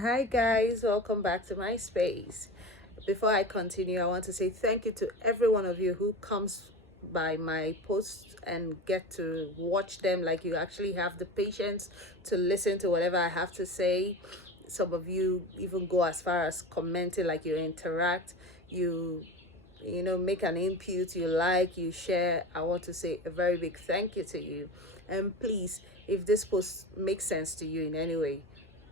Hi guys, welcome back to my space. Before I continue, I want to say thank you to every one of you who comes by my posts and get to watch them. Like, you actually have the patience to listen to whatever I have to say. Some of you even go as far as commenting, like you interact, you make an input, you like, you share. I want to say a very big thank you to you. And please, if this post makes sense to you in any way,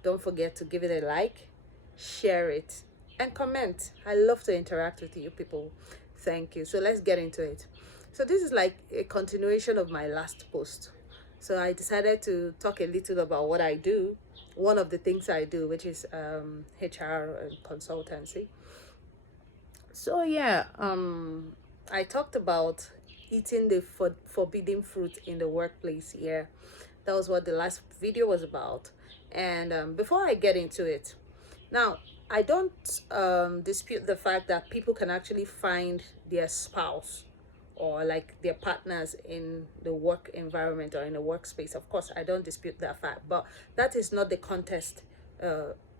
don't forget to give it a like, share it, and comment. I love to interact with you people. Thank you. So let's get into it. So this is like a continuation of my last post. So I decided to talk a little about what I do. One of the things I do, which is HR and consultancy. So yeah, I talked about eating the forbidden fruit in the workplace. Yeah, that was what the last video was about. And before I get into it, now I don't dispute the fact that people can actually find their spouse or like their partners in the work environment or in a workspace. Of course, I don't dispute that fact, but that is not the context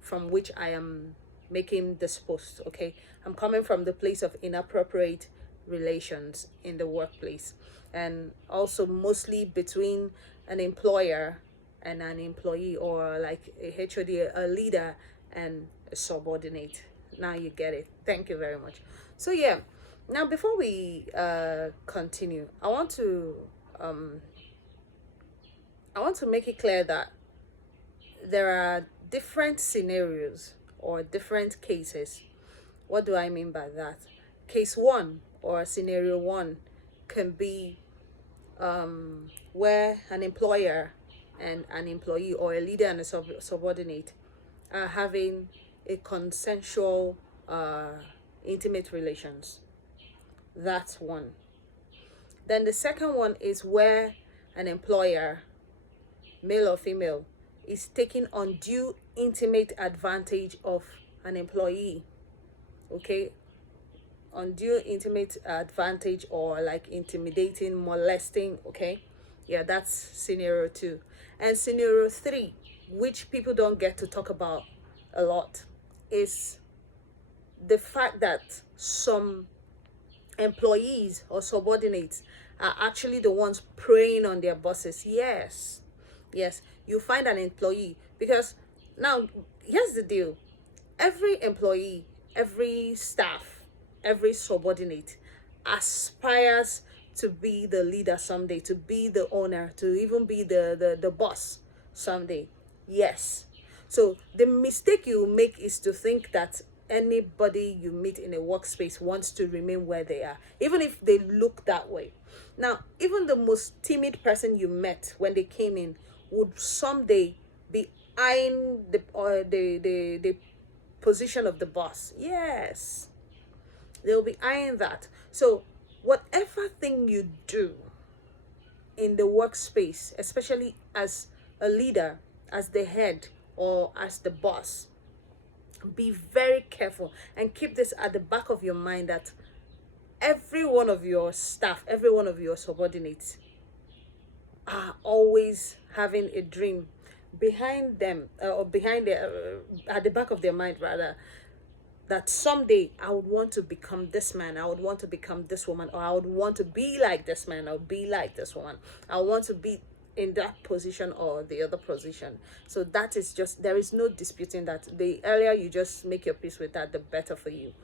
from which I am making this post. Okay, I'm coming from the place of inappropriate relations in the workplace, and also mostly between an employer and an employee, or like a HOD, a leader, and a subordinate. Now you get it. Thank you very much. So yeah, now before we continue, um, I want to make it clear that there are different scenarios or different cases. What do I mean by that? Case one or scenario one can be where an employer and an employee, or a leader and a subordinate, are having a consensual, intimate relations. That's one. Then the second one is where an employer, male or female, is taking undue intimate advantage of an employee. Okay, undue intimate advantage, or like intimidating, molesting. Okay, yeah, that's scenario two. And scenario three, which people don't get to talk about a lot, is the fact that some employees or subordinates are actually the ones preying on their bosses. Yes, yes, you find an employee, because now here's the deal: every employee, every staff, every subordinate aspires to be the leader someday, to be the owner, to even be the boss someday. Yes. So the mistake you make is to think that anybody you meet in a workspace wants to remain where they are, even if they look that way. Now, even the most timid person you met when they came in would someday be eyeing the position of the boss. Yes, they'll be eyeing that. So whatever thing you do in the workspace, especially as a leader, as the head, or as the boss, be very careful and keep this at the back of your mind, that every one of your staff, every one of your subordinates are always having a dream behind them, or behind their, at the back of their mind rather, that someday I would want to become this man, I would want to become this woman, or I would want to be like this man or be like this woman. I want to be in that position or the other position. So that is just, there is no disputing that. The earlier you just make your peace with that, the better for you.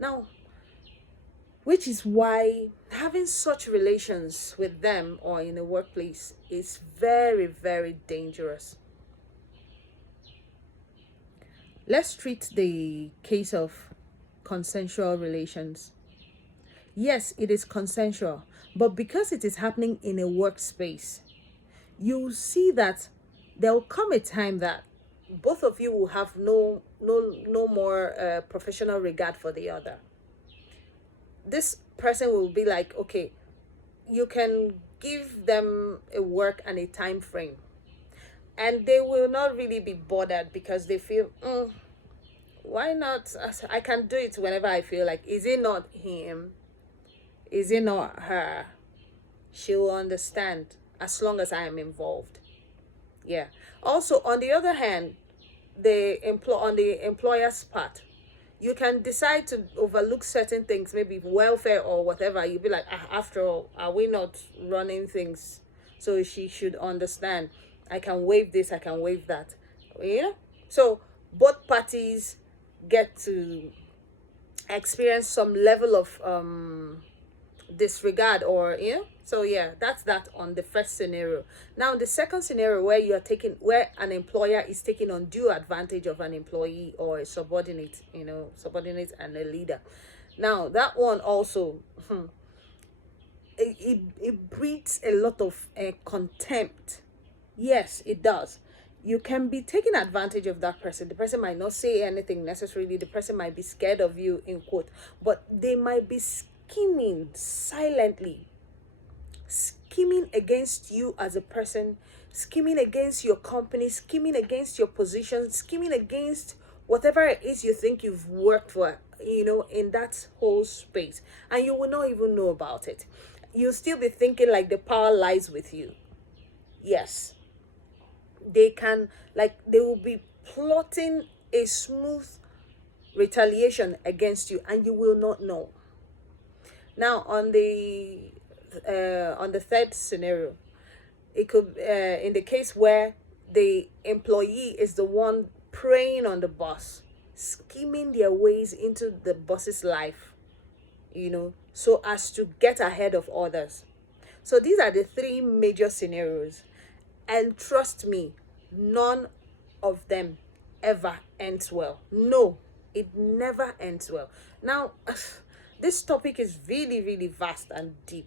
Now, which is why having such relations with them or in a workplace is very, very dangerous. Let's treat the case of consensual relations. Yes, it is consensual, but because it is happening in a workspace, you see that there will come a time that both of you will have no more professional regard for the other. This person will be like, okay, you can give them a work and a time frame, and they will not really be bothered, because they feel, why not? I can do it whenever I feel like. Is it not him? Is it not her? She will understand as long as I am involved. Yeah. Also, on the other hand, on the employer's part, you can decide to overlook certain things, maybe welfare or whatever. You'll be like, after all, are we not running things? So she should understand. I can waive this, I can waive that. Yeah. So both parties get to experience some level of disregard, or so yeah, that's that on the first scenario. Now the second scenario, where an employer is taking undue advantage of an employee or a subordinate, subordinate and a leader. Now that one also, it breeds a lot of contempt. Yes, it does. You can be taking advantage of that person. The person might not say anything necessarily. The person might be scared of you, in quote, but they might be scheming silently, scheming against you as a person, scheming against your company, scheming against your position, scheming against whatever it is you think you've worked for, in that whole space. And you will not even know about it. You'll still be thinking like the power lies with you. Yes. They will be plotting a smooth retaliation against you, and you will not know. Now on the third scenario, it could in the case where the employee is the one preying on the boss, scheming their ways into the boss's life, so as to get ahead of others. So these are the three major scenarios. And trust me, none of them ever ends well. No, it never ends well. Now, this topic is really, really vast and deep.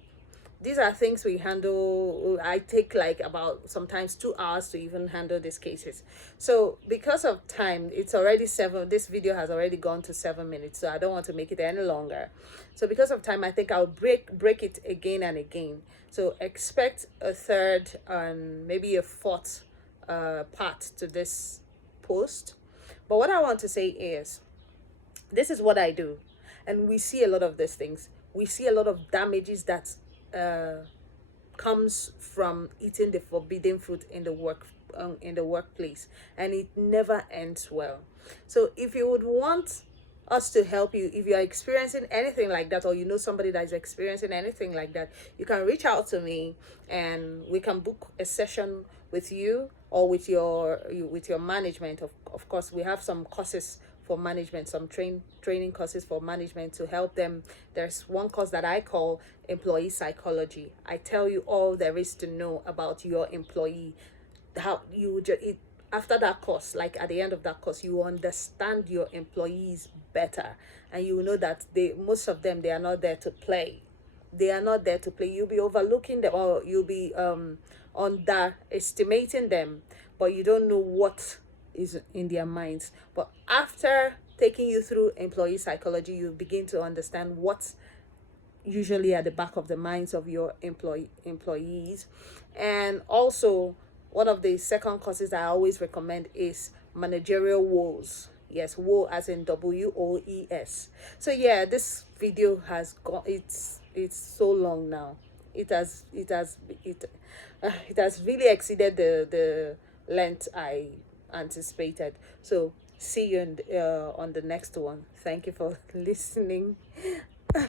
These are things we handle. I take like about sometimes 2 hours to even handle these cases. So because of time, it's already 7. This video has already gone to 7 minutes, so I don't want to make it any longer. So because of time, I think I'll break it again and again. So expect a third and maybe a fourth part to this post. But what I want to say is, this is what I do, and we see a lot of these things. We see a lot of damages that comes from eating the forbidden fruit in the workplace, and it never ends well. So if you would want us to help you, if you are experiencing anything like that, or you know somebody that is experiencing anything like that, you can reach out to me and we can book a session with you or with your management. Of course, we have some courses for management, some training courses for management to help them. There's one course that I call employee psychology. I tell you all there is to know about your employee, how you after that course, like at the end of that course, you understand your employees better, and you know that most of them, they are not there to play. They are not there to play. You'll be overlooking them, or you'll be underestimating them, but you don't know what is in their minds. But after taking you through employee psychology, you begin to understand what's usually at the back of the minds of your employees. And also, one of the second courses I always recommend is managerial woes. Yes, woe as in WOES. So yeah, this video has gone, it's so long now. It has really exceeded the length I anticipated. So see you on the next one. Thank you for listening.